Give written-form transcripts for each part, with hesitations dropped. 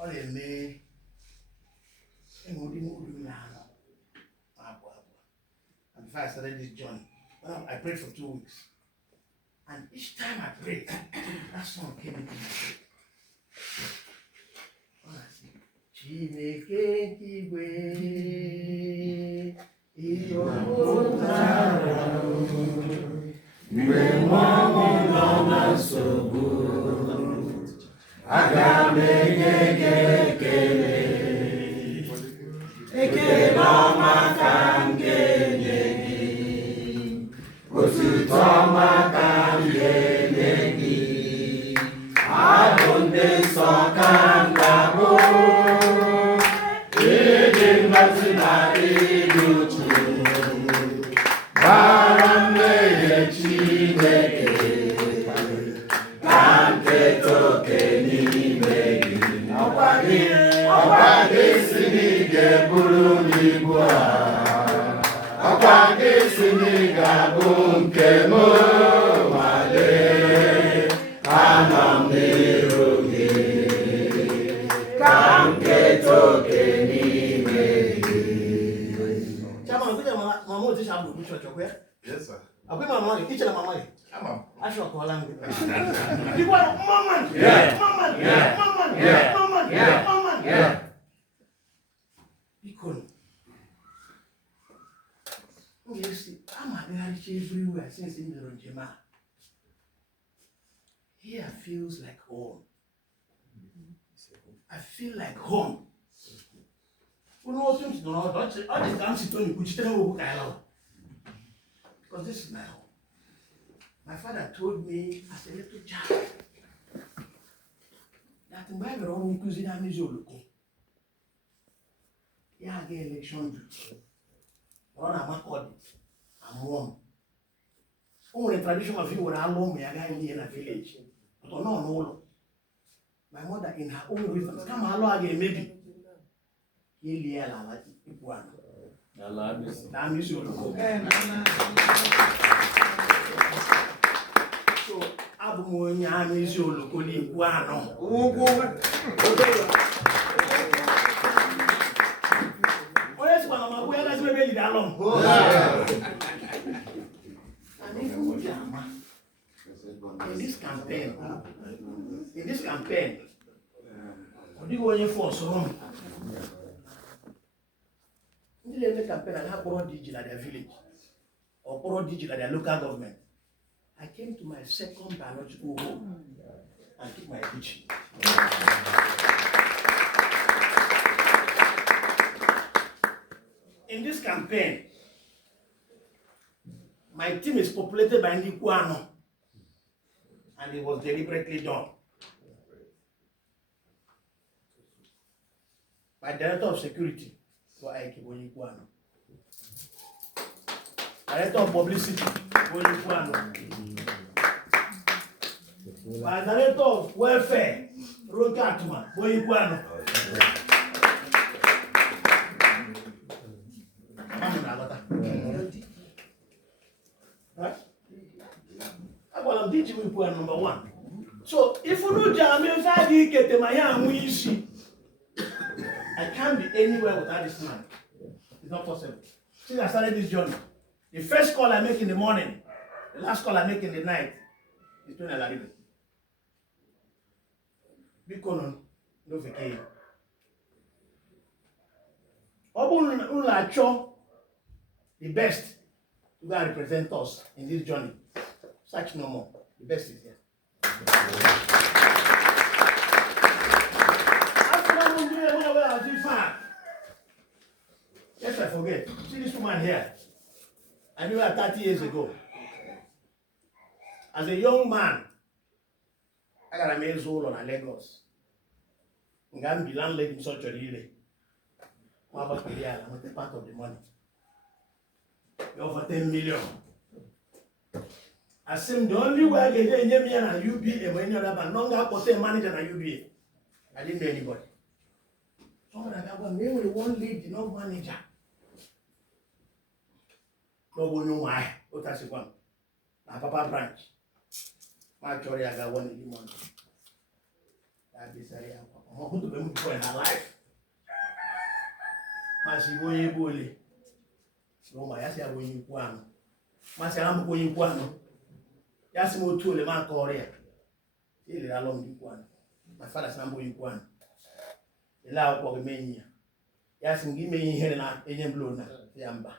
all in me, and before I started this journey, I prayed for 2 weeks. And each time I prayed, that song came into my head. Chineke igwe iyo mụtara mgbe mmanwụ nọ na nsogbu aga m enye gị ekele ọma ka m ga-enye gị otuto ọma ka m ga-enye gị abụ ndị nsọ ka m ga-abụ ịdị mmasị na ịdị uchu gbara mmehie Chineke ka m keta oke n'ime gị ọkwa gị si na ị ga-eburu m ibu a ọkwa gị si na ị ga-abụ nke m nwale anọ m n'iru gị ka m keta oke n'ime gị. Chairman, kuja mama utisha hapo kuchwa chokwe? Yes, sir. Akwai mama yake, kicha na mama yake. Ama. Ashwa kwa langu. Ikwuano, mama. Yeah. Mama. Yeah. Mama. Yeah. Mama. Yeah. Mama. Yeah. Ikwuano. Yes, I'm everywhere since in the Ronjema. Here feels like home. I feel like home. Because this is my home. My father told me as a little child that in Bible only cousin and is local. Yeah, get election. Run a mark I'm warm. Only tradition of you when I alone me, I got in a village. But no. My mother, in her own wisdom, come along again, maybe. Ikwuano. So, Abu Nyami's local Ikwuano. Where's Mama? Where does my belly down? And if you in this campaign, what do you want your force on? In the campaign, I have brought digital at their village or brought digital at their local government. I came to my second biological home and took my teaching. In this campaign, my team is populated by Ikwuano, and it was deliberately done. My director of security for Ikwuano. Director of publicity for Ikwuano. My director of welfare, Rokatuma, for Ikwuano. Right? I'm teaching you point number 1. So if you do jam I can't be anywhere without this man. It's not possible. Since I started this journey, the first call I make in the morning, the last call I make in the night is doing a laribe. Big colon, no vacay. The best to go and represent us in this journey. Search no more. The best is here. Yes, I forget. See this woman here. I knew her 30 years ago. As a young man, I got a mail soul on Lagos. I'm going to be landlady in such a relay. What about the real? I'm not part of the money. You offer 10 million. I said the only way I get me and UBA when you're a longer person manager than UBA. I didn't know anybody. Someone I got one name with one lady, no manager. No one know why. What that's one. My papa branch. My story I got one in the morning. That is a papa. I'm going to be before in her life. Masi boye bole. So my yasi abo Ikwuano. Masi am go Ikwuano. Yasi mo tu le man Korea. Ile along Ikwuano. My father's number Ikwuano. Ila ko menya. Yasi ngi me here na enye blow na yamba.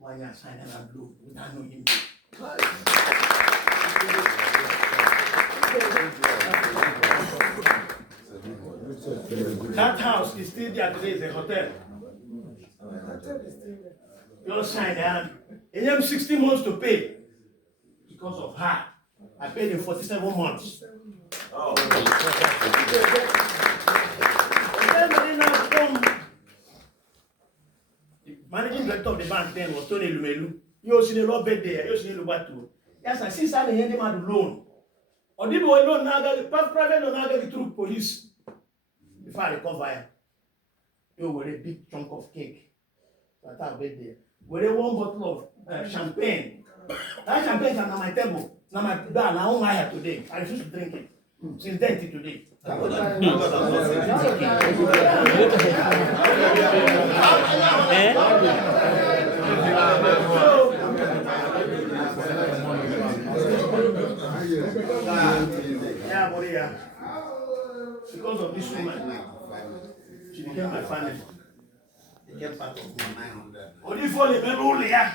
Mwanya sign na blow. Na no yim. That house is still there today, it's a hotel. Your sign, and you have 60 months to pay because of her. I paid in 47 months. Oh. The managing director of the bank then was Tony Lumelu. You see the law bed there, you see the Lubatu. Yes, I see something here, they had a loan. Or did we loan now, private loan now, through police. Before I recover, you were a big chunk of cake. That I bet there. With one bottle of champagne. That champagne is on my table. Now my bar, now Umuahia today. I refuse to drink it. Since then till today. Yeah, but yeah. Because of this woman, she became my family. She became part of me. Only for the men, yeah.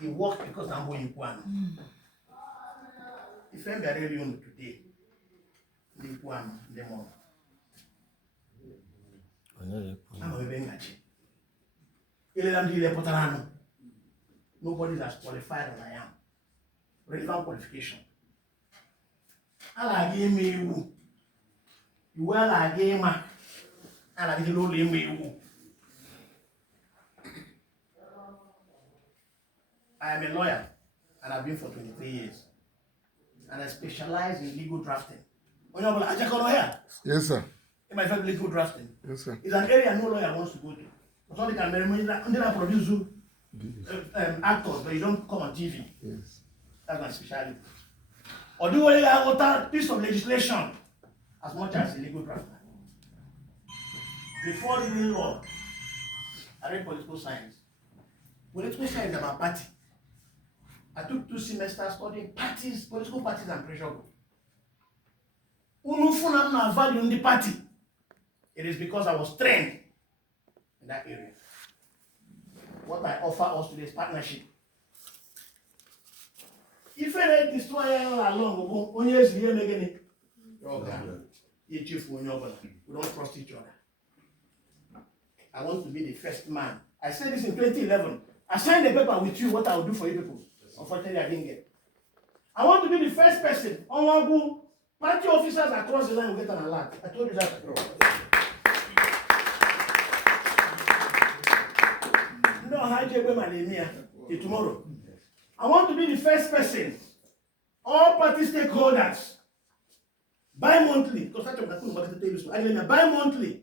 He worked because I'm going Ikwuano. If I'm very young today, Ikwuano, the mom. I'm a baby. Nobody is as qualified as I am. Relevant qualification. Ala give me you. You well again, ma. Ala give you me. I am a lawyer and I've been for 23 years. And I specialize in legal drafting. Yes, sir. In my fact, legal drafting. Yes, sir. It's an area no lawyer wants to go to. Somebody can produce actors, but you don't come on TV. Yes. That's my specialty. Or do you have a piece of legislation as much as a legal drafter? Before reading law, I read political science. Political science is about party. I took 2 semesters studying parties, political parties and pressure group. Unufuna value in the party. It is because I was trained in that area. What I offer us today is partnership. If I destroy along, we don't trust each other. I want to be the first man. I said this in 2011. I signed the paper with you, what I will do for you people. Unfortunately, I didn't get. I want to be the first person. On party officers across the line will get an alert. I told you that. No, how tomorrow. I want to be the first person. All party stakeholders. Bi-monthly. Because I bi-monthly.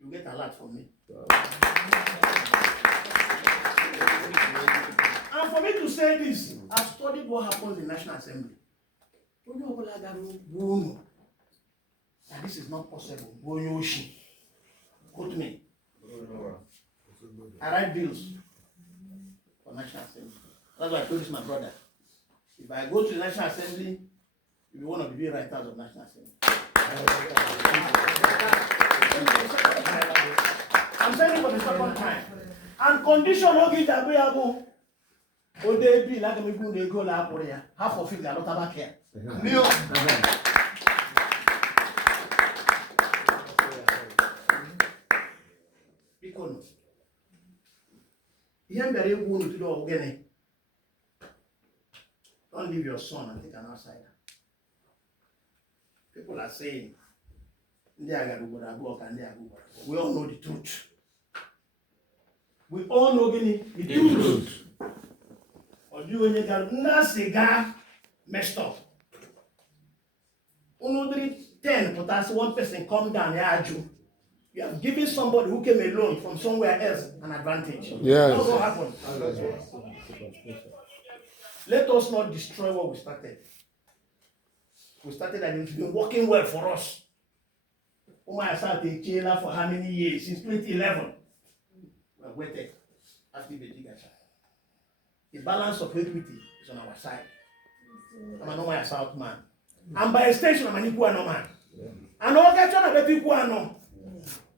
You get a lot from me. And for me to say this, I've studied what happens in National Assembly. And this is not possible. Quote me. I write bills for National Assembly. That's why I told this my brother. If I go to the National Assembly, you'll be one of the big writers of National Assembly. I'm saying it for the second time. And condition Ogi Odebi like me go dey go la Korea. Half of it they are not back here. Because you very good to do again. Don't leave your son and take an outsider. People are saying we all know the truth. We all know the truth. Or do you get messed up? 10, but as one person come down, you have given somebody who came alone from somewhere else an advantage. Yes. That's what happened. Let us not destroy what we started. We started and it's been working well for us. Umuahia started in Chela for how many years? Since 2011. We have waited after the Gigacha. The balance of equity is on our side. I'm an Umuahia South man. And by extension, I'm an Ikwuano man. And all that one about Ikwuano.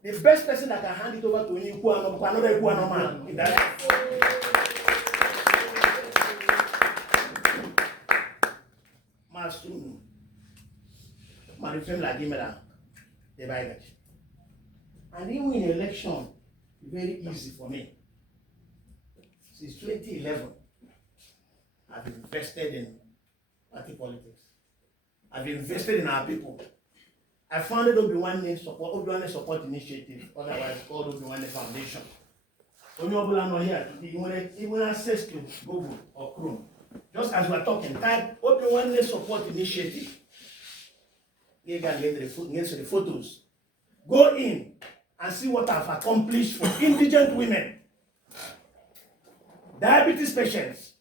The best person that can hand it over to Ikwuano, because another Ikwuano man. In that. Master, my friend like him, they buy that. And even in election, very easy for me. Since 2011, I've invested in party politics. I've invested in our people. I founded Obiwane Support Initiative, otherwise called Obiwane Foundation. When you are here today, you want access to Google or Chrome. Just as we're talking, type Obiwane Support Initiative. You can get the photos. Go in and see what I've accomplished for indigent women, diabetes patients,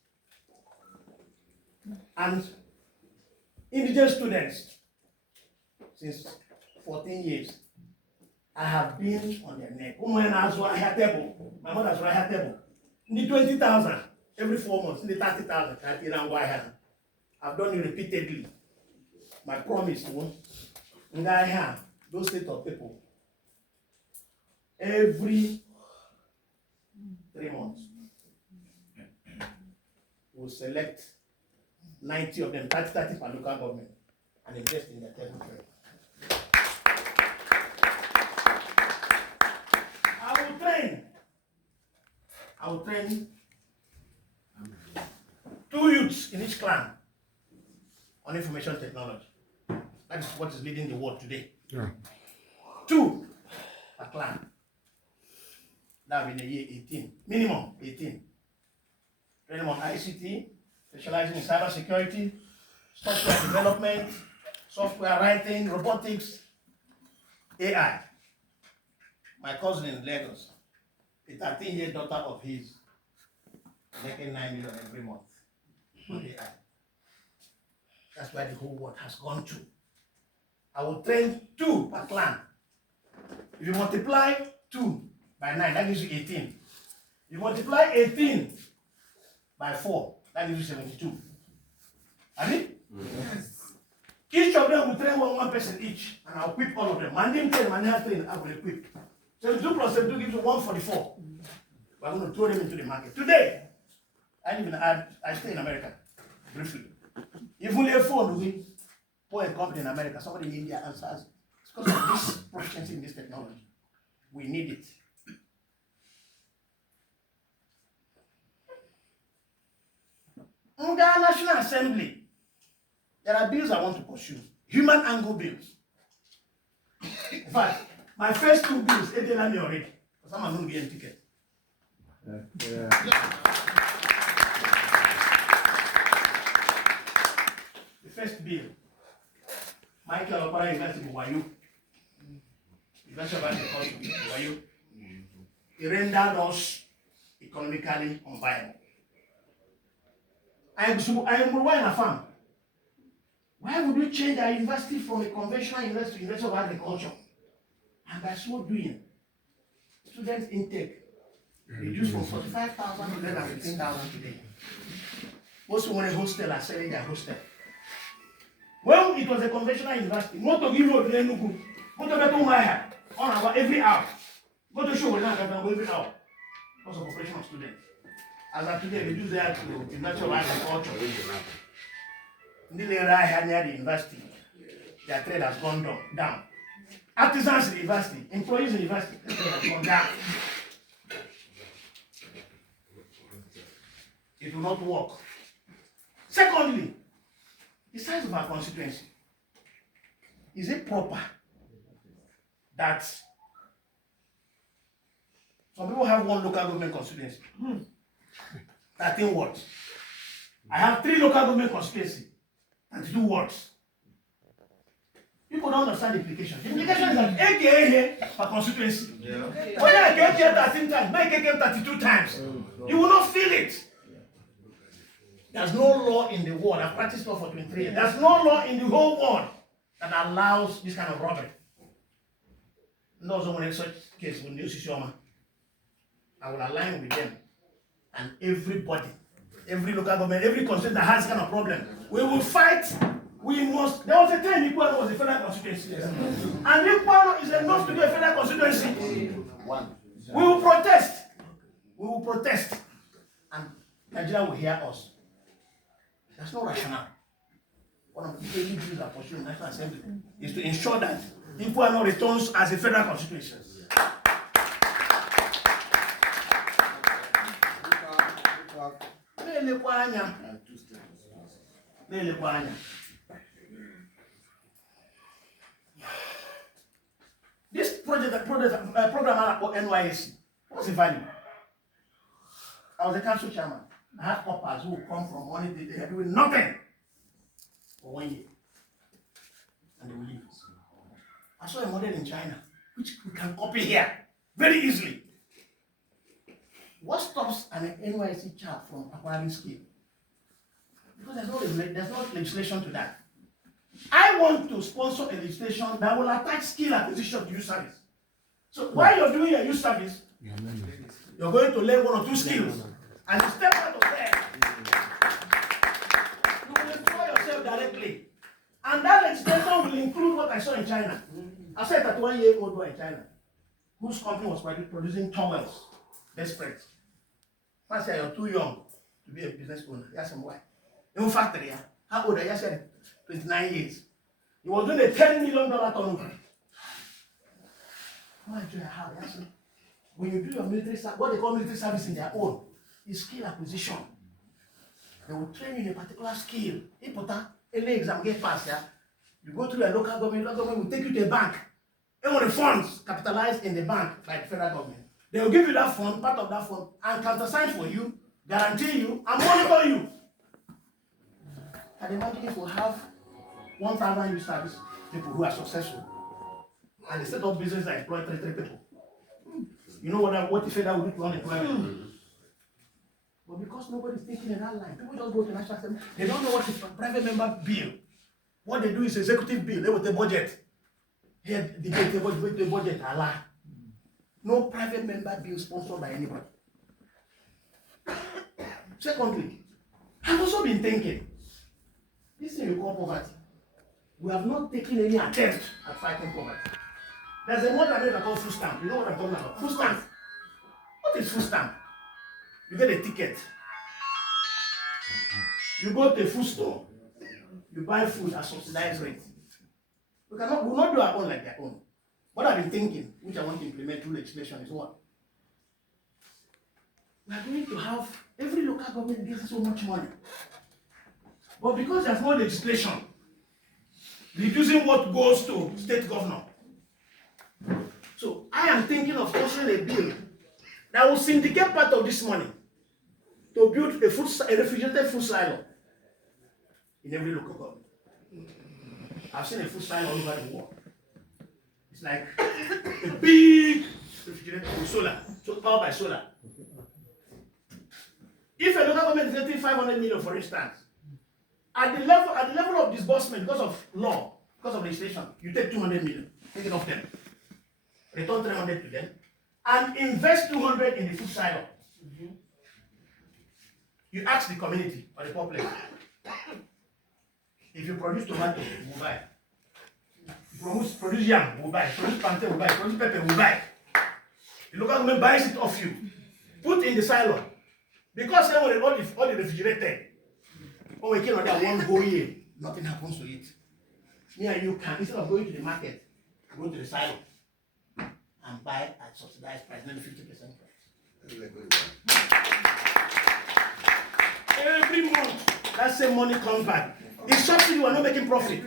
and indigent students. Since 14 years, I have been on their neck. Umuahia table. My mother's right table. In the 20,000 every 4 months, in the 30,000, I've done it repeatedly. My promise, those set of people, every 3 months, we'll select 90 of them, 30 per local government, and invest in their territory. I will train 2 youths in each clan on information technology. That is what is leading the world today. Yeah. 2 per clan. That will be in the year 18. Minimum 18. Training on ICT, specializing in cybersecurity, software development, software writing, robotics, AI. My cousin in Lagos, a 13-year daughter of his, making 9 million every month on AI. That's where the whole world has gone to. I will train 2 per clan. If you multiply 2 by 9, that gives you 18. You multiply 18 by 4, that gives you 72. Abi? Yes. Each of them will train one person each, and I'll equip all of them. Mandim train, Mandia train, I will equip. 72 plus 72 gives you 144. We're going to throw them into the market. Today, I stay in America, briefly. Even a phone will for a company in America, somebody in India answers. It's because of this proficiency in this technology. We need it. In the National Assembly, there are bills I want to pursue. Human angle bills. In fact, my first 2 bills, they did me already. Because I'm going to get a ticket. The first bill, Michael Opera University of Umuahia. University of Umuahia. It rendered us economically unviable. I am in a farm. Why would we change our university from a conventional university to University of Agriculture? And by so doing, student intake reduced from 45,000 to less than 15,000 today. Most who want a hostel are selling their hostel. Well, it was a conventional university. Not to give you a Lenugu, not to get Umuahia on about every hour. Go to show we're not every hour. Because of operation of students. As of today, we do that to University of Agriculture. Near the university, their trade has gone down. Artisans in the university, employees in the university, their trade has gone down. It will not work. Secondly, the size of our constituency. Is it proper that some people have 1 local government constituency? 13 wards. I have 3 local government constituency and 2 wards. People don't understand the implication. The implication is that AKA per constituency. Yeah. When I came here 13 times, make came 32 times. You will not feel it. There's no law in the world. I've practiced law for 23 years. There's no law in the whole world that allows this kind of robbery. No, someone in such case will use Shishoma. I will align with them. And everybody, every local government, every constituency that has this kind of problem, we will fight. We must. There was a time Ikwuano was a federal constituency. And Ikwuano is enough to be a federal constituency. We will protest. We will protest. And Nigeria will hear us. There's no rationale. One of the daily duties are pursuing the National Assembly is to ensure that Ikwuano returns as a federal constituency. This program for NYSC, what's the value? I was a council chairman. I had coppers who would come from money they had doing nothing for 1 year. And they will leave. I saw a model in China, which we can copy here very easily. What stops an NYSC child from acquiring skill? Because there's no legislation to that. I want to sponsor a legislation that will attach skill acquisition to youth service. So while you're doing your youth service, you're going to learn 1 or 2 skills. And you step out of there, you will employ yourself directly. And that legislation will include what I saw in China. I said that 1-year-old boy in China, whose company was producing towels, desperate. I said, you're too young to be a business owner. Yes, and why? In factory, how old are you? I said, 29 years. He was doing a $10 million turnover. How do you have? When you do your military service, what they call military service in their own, is skill acquisition. They will train you in a particular skill. Any exam get passed, yeah? You go through a local government will take you to a bank. And when the funds capitalized in the bank by the federal government, they will give you that fund, part of that fund, and countersign for you, guarantee you, and monitor you. And imagine if we have 1,000 youth service people who are successful, and they set up business that employ 3 people. You know what the federal will do to unemployment? But because nobody's thinking in that line, people just go to National Assembly. They don't know what is private member bill. What they do is executive bill. They will take budget. Here, debate the budget. Allah. No private member bill sponsored by anybody. Secondly, I've also been thinking, this thing you call poverty. We have not taken any attempt at fighting poverty. There's a modern called food stamp. You know what I'm talking about? Food stamp. What is food stamp? You get a ticket. You go to a food store. You buy food at subsidized rate. We will not do our own like their own. What I've been thinking, which I want to implement through legislation, is what? We are going to have every local government gets so much money. But because there's no legislation reducing what goes to state governor. So I am thinking of sponsoring a bill that will syndicate part of this money to build a refrigerated food silo in every local government. I've seen a food silo all over the world. It's like a big refrigerator with solar, so powered by solar. If a local government is getting 500 million, for instance, at the level of disbursement, because of law, because of legislation, you take 200 million, take it off them, return 300 to them, and invest 200 in the food silo. You ask the community or the population, if you produce tomato, we'll buy. If you produce yam, we'll buy. Produce plantain, we'll buy. Produce pepper, we'll buy. The local government buys it off you, put in the silo. Because all the refrigerated, when we came on there 1 whole year, nothing happens to it. Me and you can, instead of going to the market, go to the silo and buy at subsidized price, maybe 50% price. Every month, that same money comes back. The subsidy, we're not making profit.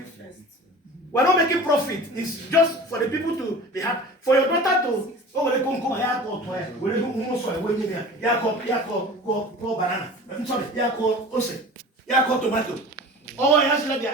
We're not making profit. It's just for the people to be happy. For your daughter to, oh, they come here, call banana. I'm sorry, call tomato. Oh, yes, let the